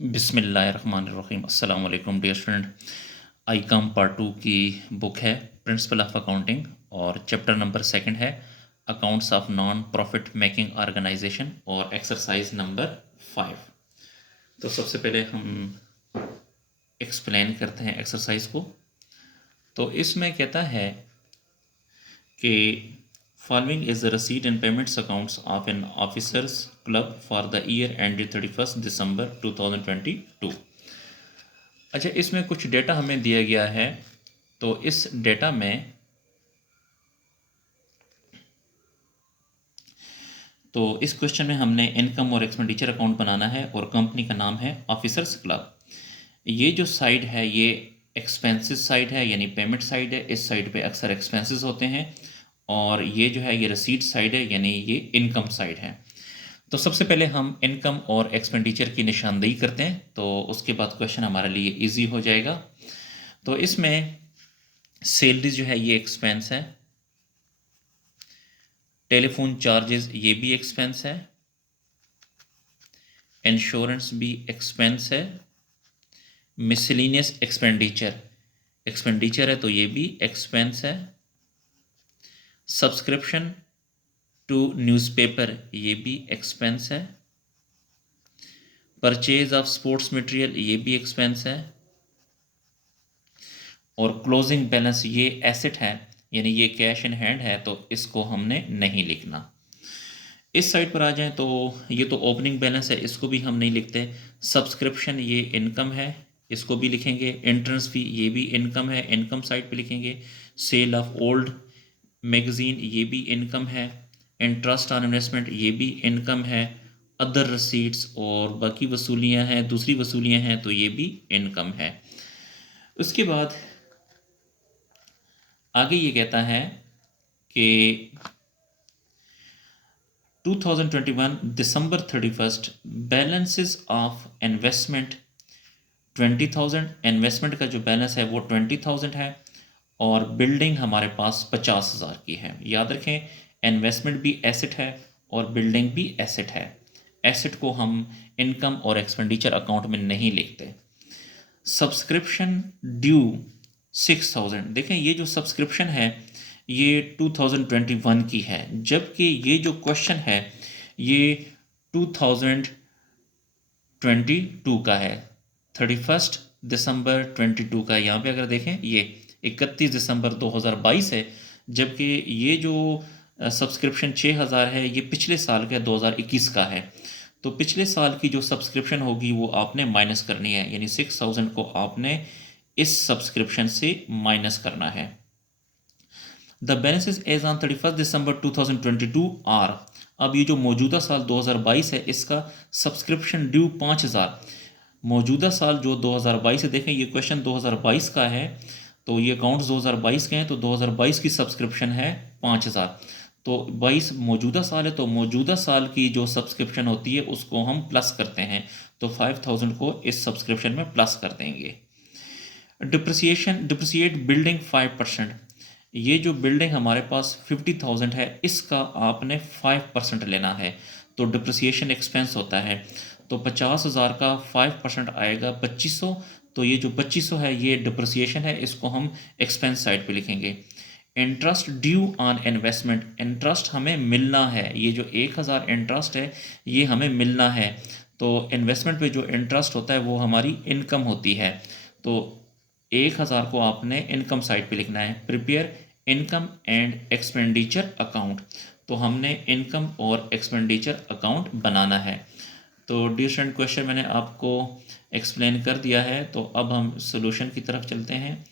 बिस्मिल्लाहिर्रहमानिर्रहीम अस्सलाम वालेकुम डियर स्टूडेंट। आईकॉम पार्ट 2 की बुक है प्रिंसिपल ऑफ अकाउंटिंग और चैप्टर नंबर सेकंड है accounts of non profit making organisation और एक्सरसाइज नंबर 5। तो सबसे पहले हम एक्सप्लेन करते हैं एक्सरसाइज को। तो इसमें कहता है कि following is the receipt and payments accounts of an officers club for the year ended 31 December 2022। अच्छा, इसमें कुछ डेटा हमें दिया गया है। तो इस डेटा में इस क्वेश्चन में हमने इनकम और एक्सपेंडिचर अकाउंट बनाना है और कंपनी का नाम है ऑफिसर्स क्लब। ये जो साइड है ये एक्सपेंसेस साइड है, यानी पेमेंट साइड है। इस साइड पे अक्सर एक्सपेंसेस होते हैं और ये जो है ये रिसीट साइड है, यानी ये इनकम साइड है। तो सबसे पहले हम इनकम और एक्सपेंडिचर की निशानदेही करते हैं, तो उसके बाद क्वेश्चन हमारे लिए इजी हो जाएगा। तो इसमें सैलरी जो है ये एक्सपेंस है, टेलीफोन चार्जेस ये भी एक्सपेंस है, इंश्योरेंस भी एक्सपेंस है, मिसलिनियस एक्सपेंडिचर है तो ये भी एक्सपेंस है, सब्सक्रिप्शन टू न्यूज़पेपर ये भी एक्सपेंस है, परचेज ऑफ स्पोर्ट्स मटेरियल ये भी एक्सपेंस है, और क्लोजिंग बैलेंस ये एसेट है, यानी ये कैश इन हैंड है तो इसको हमने नहीं लिखना। इस साइड पर आ जाएं तो ये तो ओपनिंग बैलेंस है, इसको भी हम नहीं लिखते। सब्सक्रिप्शन ये इनकम है, इसको भी लिखेंगे। एंट्रेंस फी ये भी इनकम है, इनकम साइड पे लिखेंगे। सेल ऑफ ओल्ड मैगजीन ये भी इनकम है। इंटरेस्ट ऑन इन्वेस्टमेंट ये भी इनकम है। अदर रसीट्स और बाकी वसूलियाँ हैं, दूसरी वसूलियाँ हैं तो ये भी इनकम है। उसके बाद आगे ये कहता है कि 2021 दिसंबर 31 बैलेंसेस ऑफ इन्वेस्टमेंट 20,000। इन्वेस्टमेंट का जो बैलेंस है वो 20,000 है और बिल्डिंग हमारे पास 50,000 की है। याद रखें, इन्वेस्टमेंट भी एसेट है और बिल्डिंग भी एसेट है। एसेट को हम इनकम और एक्सपेंडिचर अकाउंट में नहीं लिखते। Subscription due 6,000। देखें, ये जो सब्सक्रिप्शन है ये 2021 की है, जबकि ये जो क्वेश्चन है ये 2022 का है, 31 दिसंबर 22 का। यहाँ पे अगर देखें ये 31 दिसंबर 2022 है, जबकि ये जो सब्सक्रिप्शन 6,000 है ये पिछले साल का 2021 का है। तो पिछले साल की जो सब्सक्रिप्शन होगी वो आपने माइनस करनी है, यानी 6,000 को आपने इस सब्सक्रिप्शन से माइनस करना है। The balances as on 31 December 2022 are. अब ये जो मौजूदा साल 2022 है इसका सब्सक्रिप्शन ड्यू 5,000। मौजूदा साल जो 2022 है, देखें ये क्वेश्चन 2022 का है तो ये अकाउंट्स 2022 के हैं, तो 2022 की सब्सक्रिप्शन है 5,000। तो 22 मौजूदा साल है तो मौजूदा साल की जो सब्सक्रिप्शन होती है उसको हम प्लस करते हैं, तो 5,000 को इस सब्सक्रिप्शन में प्लस कर देंगे। Depreciate building 5%। ये जो बिल्डिंग हमारे पास 50,000 है इसका आपने 5% लेना है, तो डिप्रिसिएशन एक्सपेंस होता है। तो 50,000 का 5% आएगा 2,500। तो ये जो 2,500 है ये डिप्रिसिएशन है, इसको हम एक्सपेंस साइड पे लिखेंगे। Interest due on investment, interest हमें मिलना है, ये जो 1,000 इंटरेस्ट है ये हमें मिलना है। तो इन्वेस्टमेंट पे जो इंटरेस्ट होता है वो हमारी इनकम होती है, तो 1,000 को आपने इनकम साइड पे लिखना है। Prepare income and expenditure account, तो हमने इनकम और एक्सपेंडिचर अकाउंट बनाना है। तो डियर स्टूडेंट, क्वेश्चन मैंने आपको एक्सप्लेन कर दिया है, तो अब हम सोल्यूशन की तरफ चलते हैं।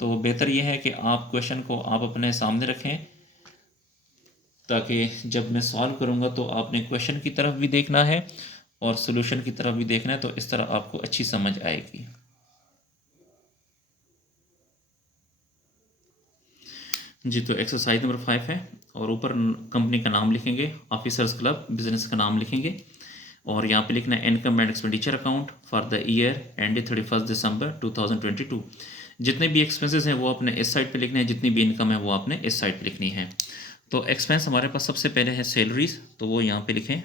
तो बेहतर यह है कि आप क्वेश्चन को आप अपने सामने रखें, ताकि जब मैं सॉल्व करूंगा तो आपने क्वेश्चन की तरफ भी देखना है और सोल्यूशन की तरफ भी देखना है, तो इस तरह आपको अच्छी समझ आएगी। जी, तो एक्सरसाइज नंबर 5 है और ऊपर कंपनी का नाम लिखेंगे, ऑफिसर्स क्लब, बिजनेस का नाम लिखेंगे और यहाँ पे लिखना है income and expenditure account for the year ended 31 December 2022। जितने भी एक्सपेंसेस हैं वो अपने इस साइड पे लिखने हैं, जितनी भी इनकम है वो आपने इस साइड पे लिखनी है। तो एक्सपेंस हमारे पास सबसे पहले है सैलरीज, तो वो यहाँ पे लिखें।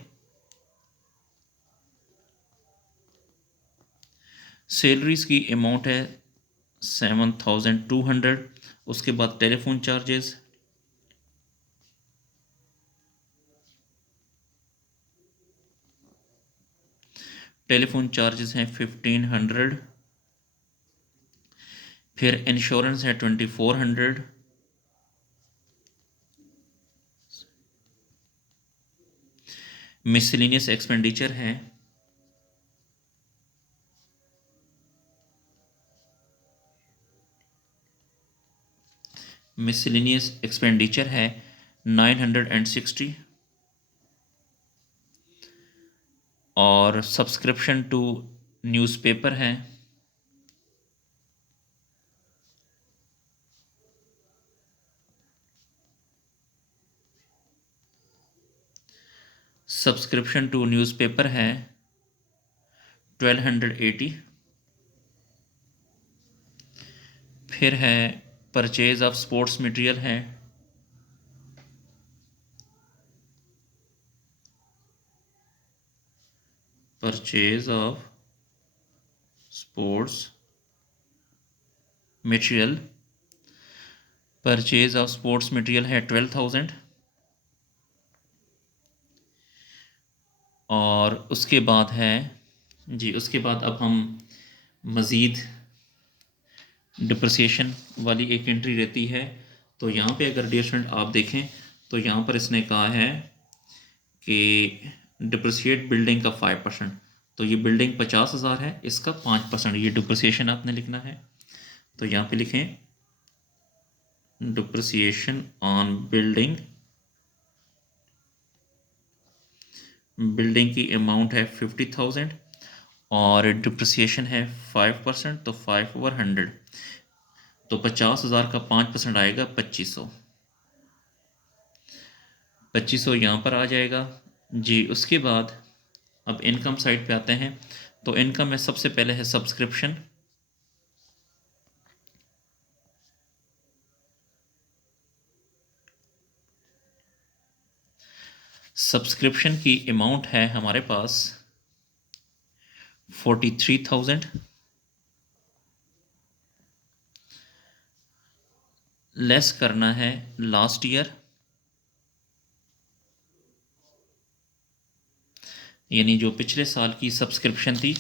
सैलरीज की अमाउंट है 7,200। उसके बाद टेलीफोन चार्जेस, हैं 1,500। फिर इंश्योरेंस है 2,400। मिसलिनियस एक्सपेंडिचर है मिसलिनियस एक्सपेंडिचर है 960। और सब्सक्रिप्शन टू न्यूज़पेपर है सब्सक्रिप्शन टू न्यूज़पेपर है 1,280। फिर है परचेज ऑफ स्पोर्ट्स मटेरियल है परचेज ऑफ स्पोर्ट्स मटेरियल है 12,000। और उसके बाद है जी, उसके बाद अब हम मज़ीद डिप्रिसिएशन वाली एक एंट्री रहती है। तो यहाँ पे अगर डियर स्टूडेंट आप देखें तो यहाँ पर इसने कहा है कि डिप्रिसिएट बिल्डिंग का 5%। तो ये बिल्डिंग 50,000 है, इसका 5% ये डिप्रिसिएशन आपने लिखना है। तो यहाँ पे लिखें डिप्रिसिएशन ऑन बिल्डिंग की अमाउंट है 50,000 और डिप्रिसिएशन है 5%, तो 5/100। तो 50,000 का 5% आएगा 2,500। 2,500 यहाँ पर आ जाएगा जी। उसके बाद अब इनकम साइड पे आते हैं। तो इनकम में सबसे पहले है सब्सक्रिप्शन। सब्सक्रिप्शन की अमाउंट है हमारे पास 43,000। लेस करना है लास्ट ईयर, यानी जो पिछले साल की सब्सक्रिप्शन थी।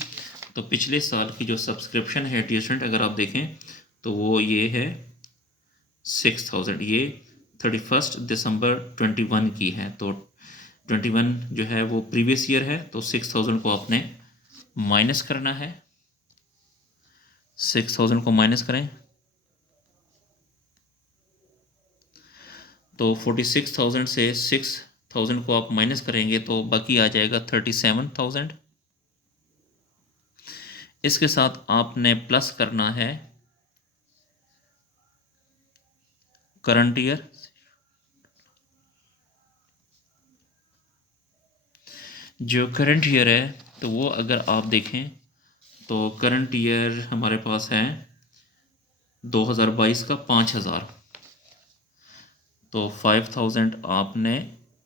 तो पिछले साल की जो सब्सक्रिप्शन है डियर स्टूडेंट अगर आप देखें तो वो ये है 6,000। ये 31 दिसंबर 21 की है। तो 21 जो है वो प्रीवियस ईयर है, तो 6,000 को आपने माइनस करना है। 6,000 को माइनस करें तो 46,000 से 6,000 को आप माइनस करेंगे तो बाकी आ जाएगा 37,000। इसके साथ आपने प्लस करना है करंट ईयर। जो करंट ईयर है तो वो अगर आप देखें तो करंट ईयर हमारे पास है 2022 का 5,000। तो 5,000 आपने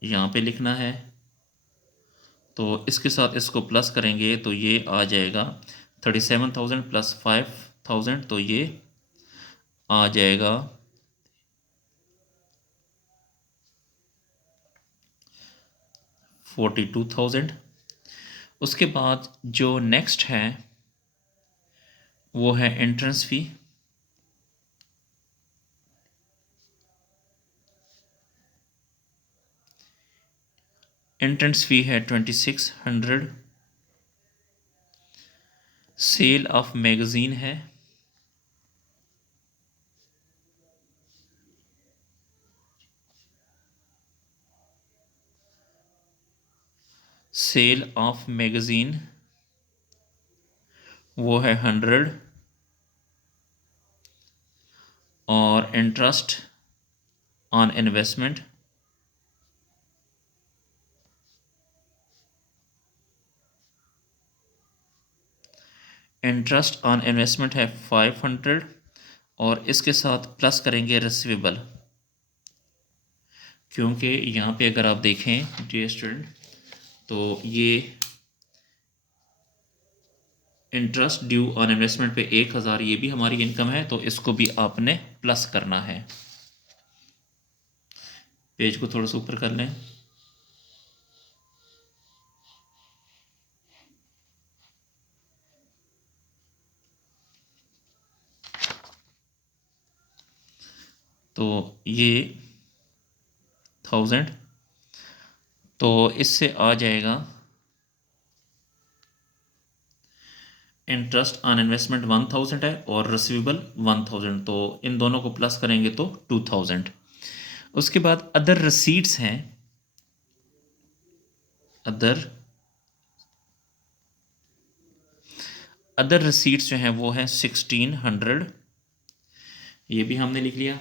यहाँ पे लिखना है। तो इसके साथ इसको प्लस करेंगे तो ये आ जाएगा 37,000 प्लस 5,000, तो ये आ जाएगा 42,000। उसके बाद जो नेक्स्ट है वो है एंट्रेंस फ़ी। एंट्रेंस फ़ी है 2,600। सेल ऑफ मैगज़ीन है वो है 100। और इंटरेस्ट ऑन इन्वेस्टमेंट है 500। और इसके साथ प्लस करेंगे रिसीवेबल, क्योंकि यहाँ पे अगर आप देखें डियर स्टूडेंट तो ये इंटरेस्ट ड्यू ऑन इन्वेस्टमेंट पे 1000, ये भी हमारी इनकम है, तो इसको भी आपने प्लस करना है। पेज को थोड़ा सा ऊपर कर लें। तो ये 1000, तो इससे आ जाएगा इंटरेस्ट ऑन इन्वेस्टमेंट 1000 है और रिसीवेबल 1000, तो इन दोनों को प्लस करेंगे तो 2000। उसके बाद अदर रसीट्स हैं, अदर रसीट्स जो हैं वो हैं 1600, ये भी हमने लिख लिया।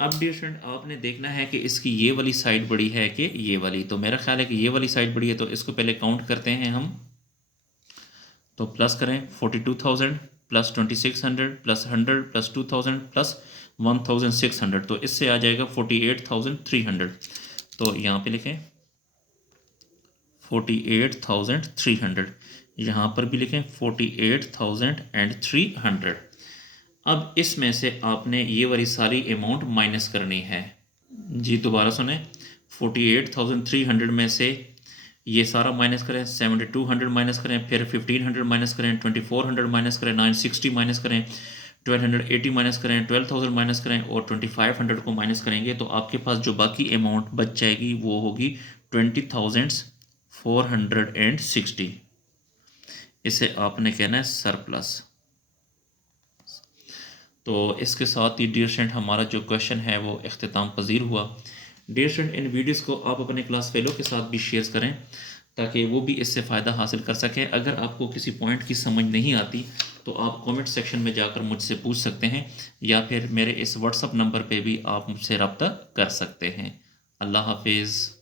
अब डियर स्टूडेंट आपने देखना है कि इसकी ये वाली साइड बड़ी है कि ये वाली, तो मेरा ख्याल है कि ये वाली साइड बड़ी है, तो इसको पहले काउंट करते हैं हम। तो प्लस करें 42,000 प्लस 2600 प्लस 100 प्लस 2000 प्लस 1600, तो इससे आ जाएगा 48,300। तो यहाँ पे लिखें 48,300, यहाँ पर भी लिखें 48,300। अब इसमें से आपने ये वाली सारी अमाउंट माइनस करनी है। जी दोबारा सुने, 48,300 में से ये सारा माइनस करें, 7200 माइनस करें, फिर 1500 माइनस करें, 2400 माइनस करें, 960 माइनस करें, 1280 माइनस करें, 12,000 माइनस करें और 2500 को माइनस करेंगे, तो आपके पास जो बाकी अमाउंट बच जाएगी वो होगी 20,460। इसे आपने कहना है सरप्लस। तो इसके साथ ही डियर स्टूडेंट हमारा जो क्वेश्चन है वो इख्तिताम पजीर हुआ। डियर स्टूडेंट इन वीडियोस को आप अपने क्लास फेलो के साथ भी शेयर करें ताकि वो भी इससे फ़ायदा हासिल कर सकें। अगर आपको किसी पॉइंट की समझ नहीं आती तो आप कमेंट सेक्शन में जाकर मुझसे पूछ सकते हैं या फिर मेरे इस व्हाट्सअप नंबर पे भी आप मुझसे रब्ता कर सकते हैं। अल्लाह हाफिज़।